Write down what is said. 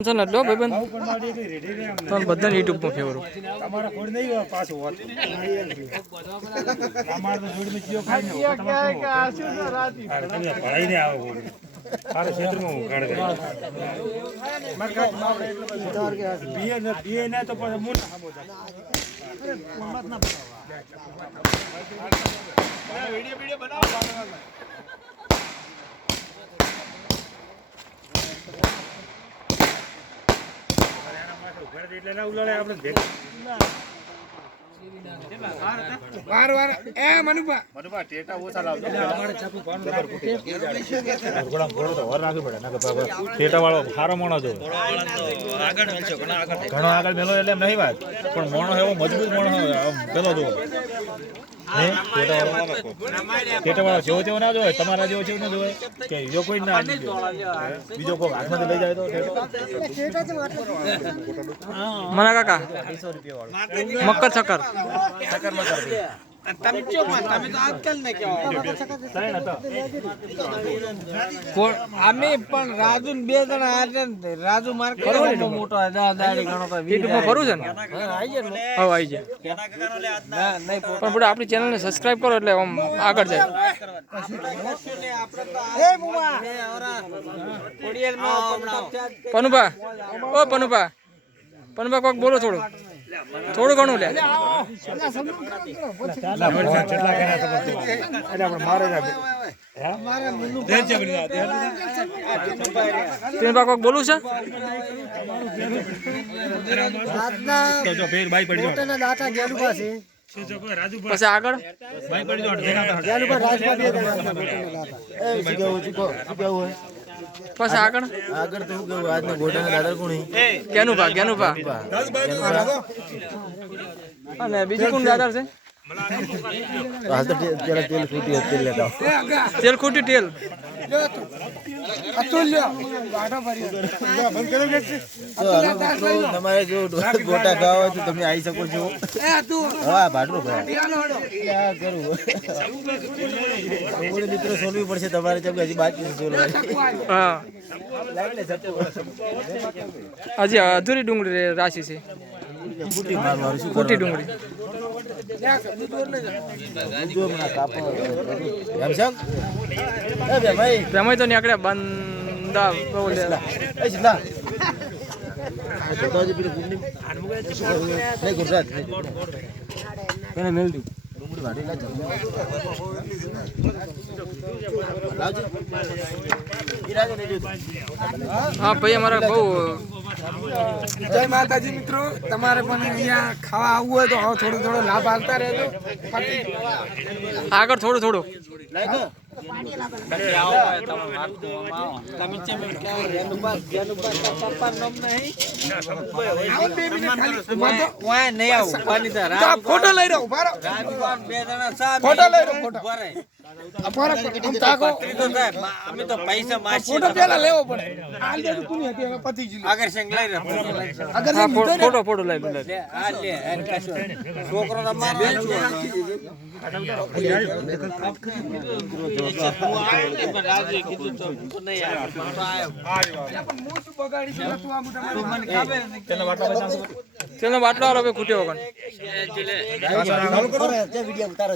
tension લો ભાઈબંધ તમે બધાને યુટ્યુબ માં ફેવરો તમારા કોડ નહીં હોય પાછું હોત અમાર તો જોડ મે જીઓ ખાઈ ને તમારે કે આશું તો રાતી તમે ભળાઈ ને આવો સારો ક્ષેત્રમાં હું કાઢ ગયો મરકાટ માવડે એટલે સુધાર કે બીએ ને તો પછી મુન સામો જાય અરે મત ના બનાવો વિડિયો બનાવો એટલે ના ઉલાળે આપણે વાર વાર એ મનુભા ટેટા ઓછા લાવજો અમારે છાપું પાણ ઘોડા ઘોડો તો વર રાખવી પડે નકર ટેટા વાળો સારો મોણો જો આગળ મેલજો ઘણો આગળ મેલો એટલે એમ નહીં વાત પણ મોણો એવો મજબૂત મોણો પેલો જો ટેટા વાળો જેવો તેવો ના જોવે તમારા જેવો જેવો ના જોવે કે જો કોઈ ના બીજો કોઈ હાથમાં લઈ જાય તો મના કાકા 200 રૂપિયા મકર ચક્કર તમે તો આજકાલ ને કેવો અમે પણ રાજુ બે જણા આજે રાજુ માર કરો મોટો દાડી ગણો તો યુટ્યુબ માં ભરું છે ને આવી જાય હવે આવી જાય નહીં પણ આપણે આપણી ચેનલ ને સબસ્ક્રાઇબ કરો એટલે આમ આગળ જાય પનુભા ઓ પનુભા કોક બોલો થોડું ઘણું લે કોક બોલું છે પછી આગળ પછી આગળ તો આજના ગોટાના દાદા કોણી કેનું ભા અને બીજું કોણ દાદા છે હાલ તો તેલ ખૂટી તેલ લેતા તેલ ખૂટી તેલ તમારે જો ગોટા ખાવા હોય તો તમે આવી શકો છો હા ભાડું કરું મિત્રો સોલવી પડશે તમારે જેમ હજી બાકી સોલવાની હા હજી અધૂરી ડુંગળી રાશિ છે ખોટી ડુંગળી તમે તો નીકળ્યા બંધા હા ભાઈ અમારા બહુ જય માતાજી મિત્રો તમારે પણ અહીંયા ખાવા આવવું હોય તો થોડો લાભ આવતા રહેજો આગળ થોડું ફોટો લઈ રહ્યો ફોટો લઈ રહ્યો અમે તો પૈસા ફોટો પેલા લેવો પડે પતિ ફોટો લઈ છોકરો તેનો બાટલો આવે ખૂટ્યો વિડીયો ઉતારો